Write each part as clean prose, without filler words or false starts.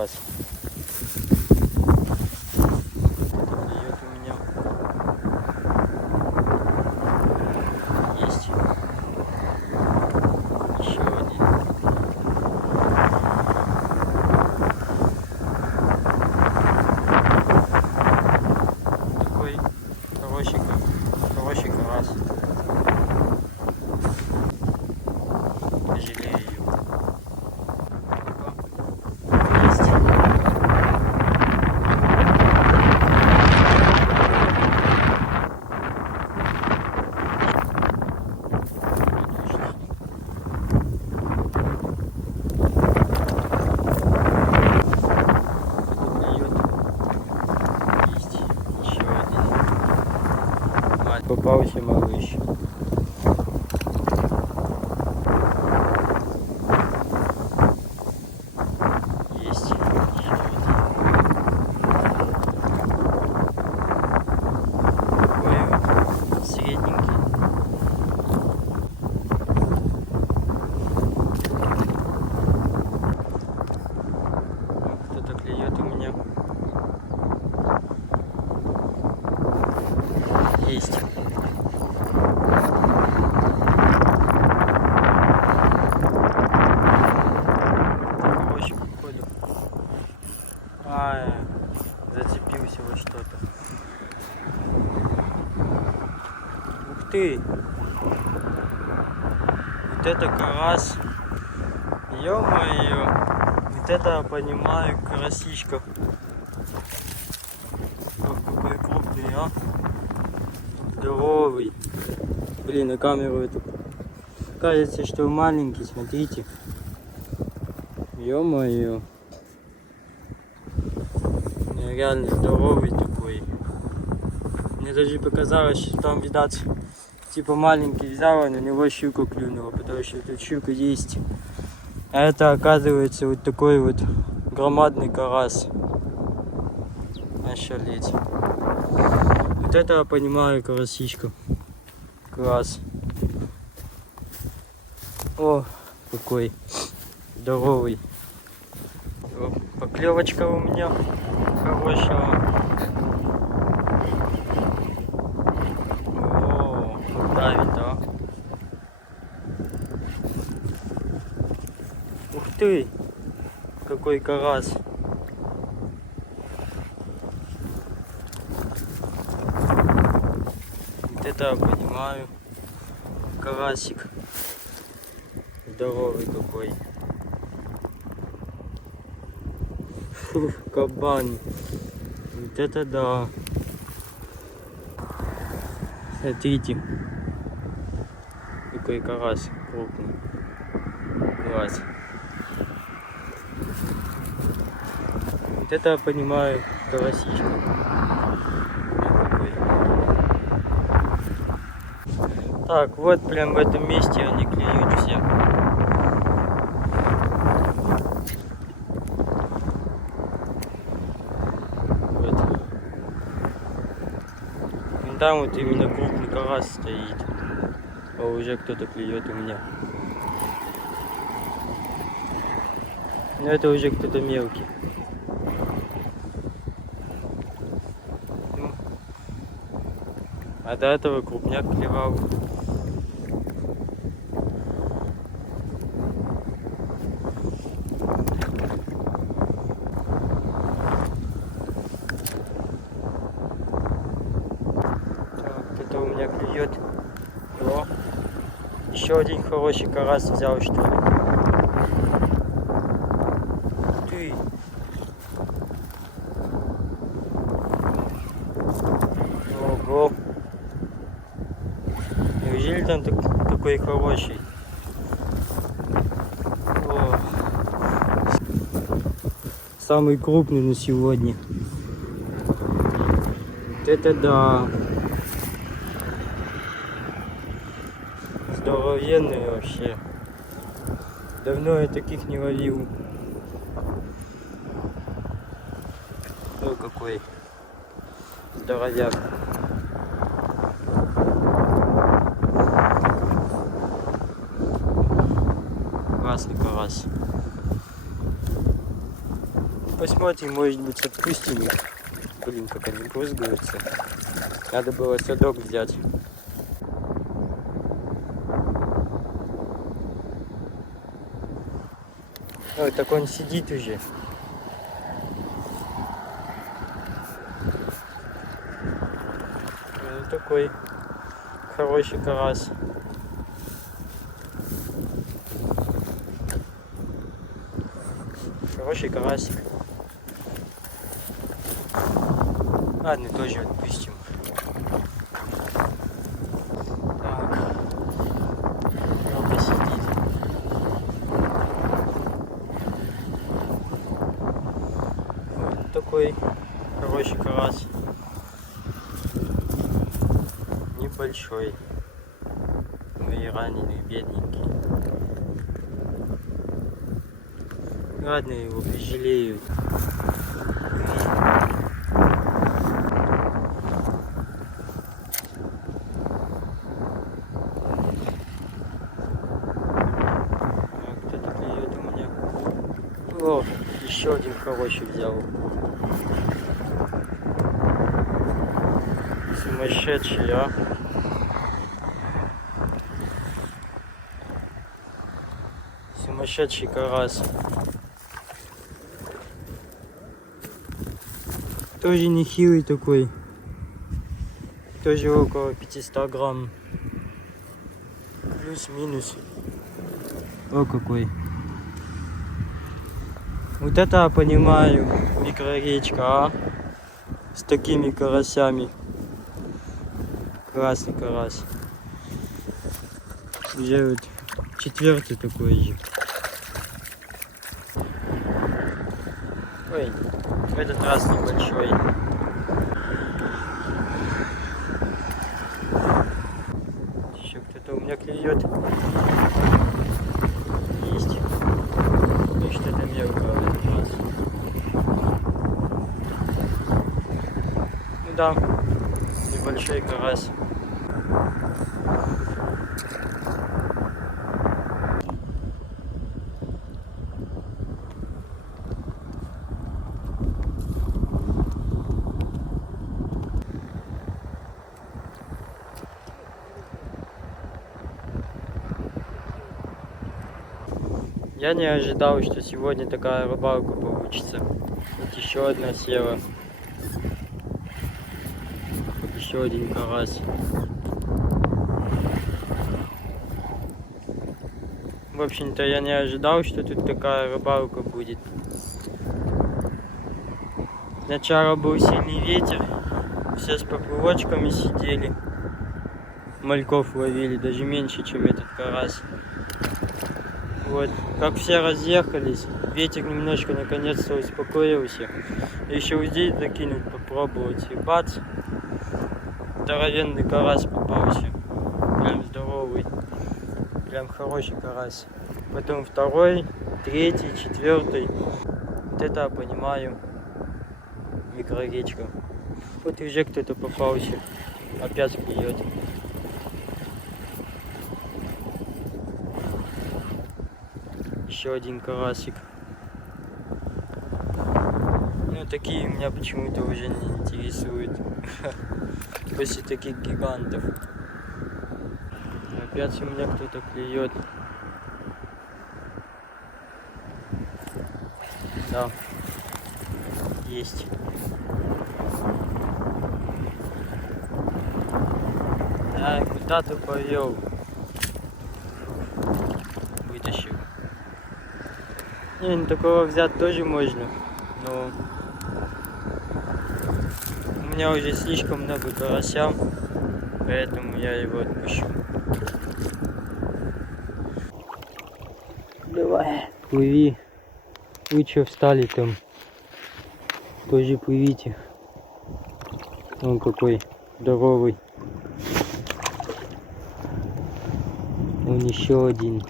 карась. Клюет у меня. Есть. Еще один. Такой хороший карась. Жалею его. Есть. Попался малыш. Есть. Еще один. Такой вот средненький. Кто-то клюет у меня. Есть. Зацепился вот что-то. Ух ты! Вот это карась! Ё-моё! Вот это я понимаю, карасичка. Какой крупный, а? Здоровый. Блин, на камеру эту. Кажется, что маленький, смотрите. Ё-моё! Реально здоровый такой. Мне даже показалось, что там, видать, типа маленький взял, а на него щука клюнула, потому что тут щука есть. А это, оказывается, вот такой вот громадный карась. Ошалеть. Вот это я понимаю, карасичка. Класс. О, какой здоровый. Поклевочка у меня хорошая. О, давит, а? Ух ты, какой карась. Вот это я понимаю. Карасик. Здоровый какой. Фу, кабан. Вот это да. Смотрите. Какой карась крупный. Класс. Вот это я понимаю, карасичка. Так, вот прям в этом месте они клюют все. Вот. И там вот именно крупный карась стоит. А уже кто-то клюет у меня. Но это уже кто-то мелкий. А до этого крупняк клевал. Так, это у меня клюет. О, еще один хороший карась взял, что ли. Ты. Ого. Неужели там такой хороший? О. Самый крупный на сегодня. Вот это да. Здоровенный вообще. Давно я таких не ловил. Ой, какой здоровяк. Красный карась. посмотрим, может быть, отпустим их. Блин, как они брызгаются. Надо было садок взять. Ой, так он сидит уже. Ну, такой хороший карась. Хороший карасик. Ладно, тоже отпустим. Так. Много сидит. Вот такой хороший карась. Небольшой. Ну и раненый, бедненький. Ладно, его пожалеют. Кто-то клюет у меня. О, еще один хороший взял. Сумасшедший, а? Сумасшедший карась. Тоже нехилый такой. Тоже около 500 грамм. Плюс-минус. О, какой. Вот это я понимаю, микроречка, а? С такими карасями. Красный карась. Уже вот четвертый такой же. Ой, в этот раз небольшой. Еще кто-то у меня клюет. Есть. Ну что-то мелкое в этот раз. Ну да, небольшой карась. Я не ожидал, что сегодня такая рыбалка получится. Вот еще одна села. Вот еще один карась. В общем-то, я не ожидал, что тут такая рыбалка будет. Сначала был сильный ветер, все с поплавочками сидели. Мальков ловили, даже меньше, чем этот карась. Вот, как все разъехались, ветер немножко наконец-то успокоился. Еще вот здесь закинуть, попробовать. И бац, здоровенный карась попался. Прям здоровый. Прям хороший карась. Потом второй, третий, четвертый. Вот это я понимаю. Микроречка. Вот уже кто-то попался. Опять клюет. Еще один карасик. Ну, такие меня почему-то уже не интересуют. После таких гигантов. Опять у меня кто-то клюет. Да. Есть. Да, куда ты повел? Вытащил. Не, ну такого взять тоже можно, но у меня уже слишком много карася, поэтому я его отпущу. Давай, плыви. Вы что встали там? Тоже плывите. Он какой здоровый. Он еще один.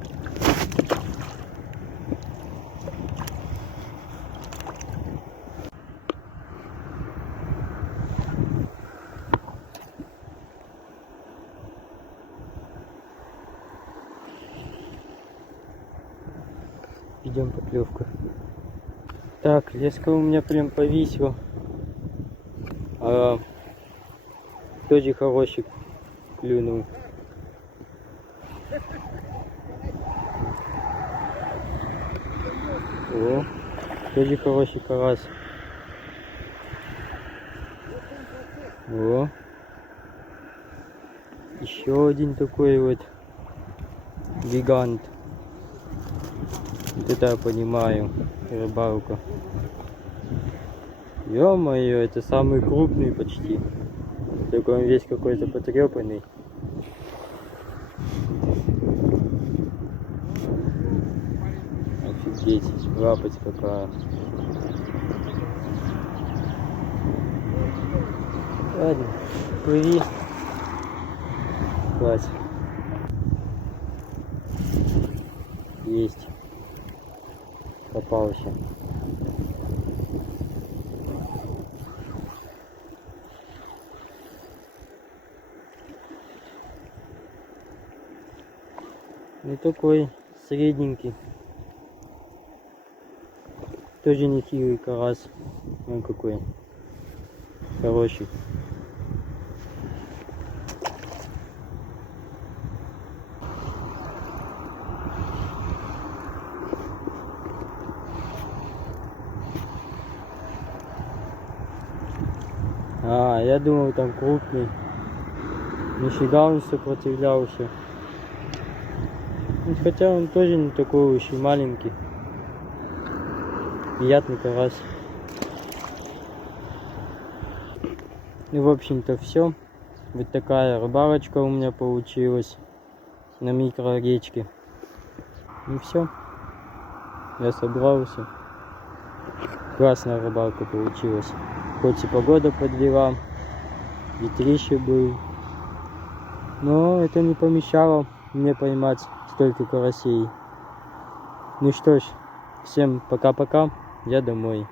Идем поклевка. Так, леска у меня прям повисла. Тоже хороший клюнул. О, тоже хороший карась. О, еще один такой вот гигант. Вот это я понимаю, рыбалка. Ё-моё, это самый крупный почти. Только он весь какой-то потрепанный. Офигеть, лапоть какая. Ладно, плыви. Класс. Есть. Попался. Ну такой средненький. Тоже нехилый карась. Он какой хороший. Я думал там крупный. Нифига он сопротивлялся. Хотя он тоже не такой уж и маленький. Приятный карась. Ну, в общем-то, все. Вот такая рыбалочка у меня получилась на микроречке. И все. Я собрался. Классная рыбалка получилась. Хоть и погода подвела, ветрище был. Но это не помешало мне поймать столько карасей. Ну что ж, всем пока-пока. Я домой.